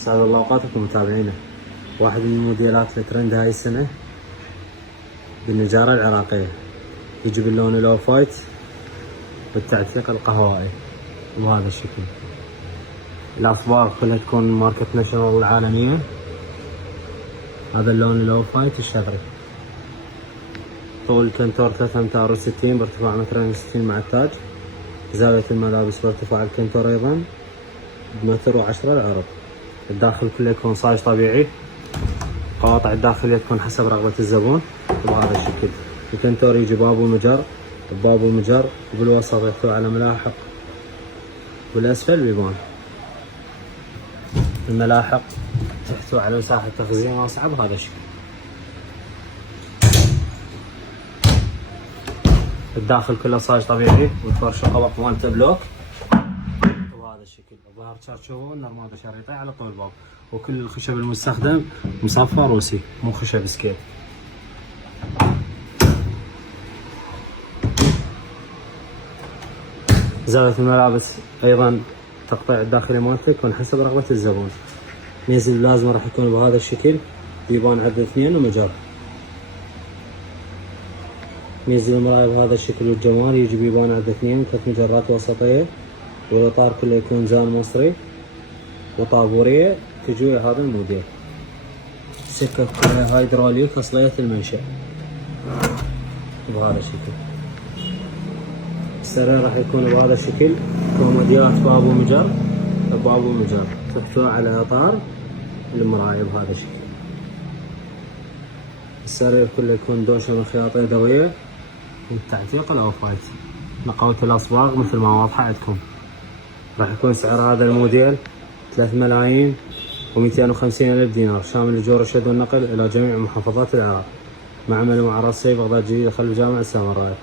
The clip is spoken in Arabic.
اسعد الله اوقاتكم متابعينا. واحد من الموديلات الترند هاي السنة بالنجارة العراقية، يجي باللون الاوف وايت والتعتيق القهوائي بهذا الشكل. الاصباغ كلها تكون ماركة ناشونال العالمية. هذا اللون الاوف وايت الشذري. طول الكنتور 3 امتار و60 بارتفاع 1.60 مع التاج. زاوية الملابس بارتفاع الكنتور ايضا ب1.10 العرض. الداخل كله يكون صاج طبيعي. القواطع الداخلية تكون حسب رغبة الزبون بهذا الشكل. الكنتور يجي باب ومجر، باب ومجر، وبالوسط يحتوي على ملاحق، والاسفل بيبان. الملاحق تحتوي على مساحة تخزين واسعة بهذا الشكل. الداخل كله صاج طبيعي، والفرش القبق مالته بلوك بهذا الشكل. ظهر شرشوبون نرماد شريطي على طول الباب، وكل الخشب المستخدم مصفى روسي مو خشب سكيت. زاوية الملابس ايضا التقطيع الداخلي مالته يكون حسب رغبة الزبون. ميزة اللازمة راح يكون بهذا الشكل، بيبان عدد 2 ومجر. ميزة المراية بهذا الشكل والجمال، يجي بيبان عدد 2 و3 مجرات وسطية، والاطار كله يكون زان مصري وطابورية تجي ويا هذا الموديل. سكة كلها هيدروليك اصلية المنشأ بهذا الشكل. السرير راح يكون بهذا الشكل، كوموديات باب ومجر، باب ومجر، تحتوي على اطار المراية بهذا الشكل. السرير كله يكون دوشة من خياطة يدوية والتعتيق الاوف وايت. نقاوة الاصباغ مثل ما واضحة عندكم. راح يكون سعر هذا الموديل 3,250,000 دينار، شامل اجور الشد والنقل الى جميع محافظات العراق. معمل ومعرض سي بغداد جديدة خلف جامع السامراء.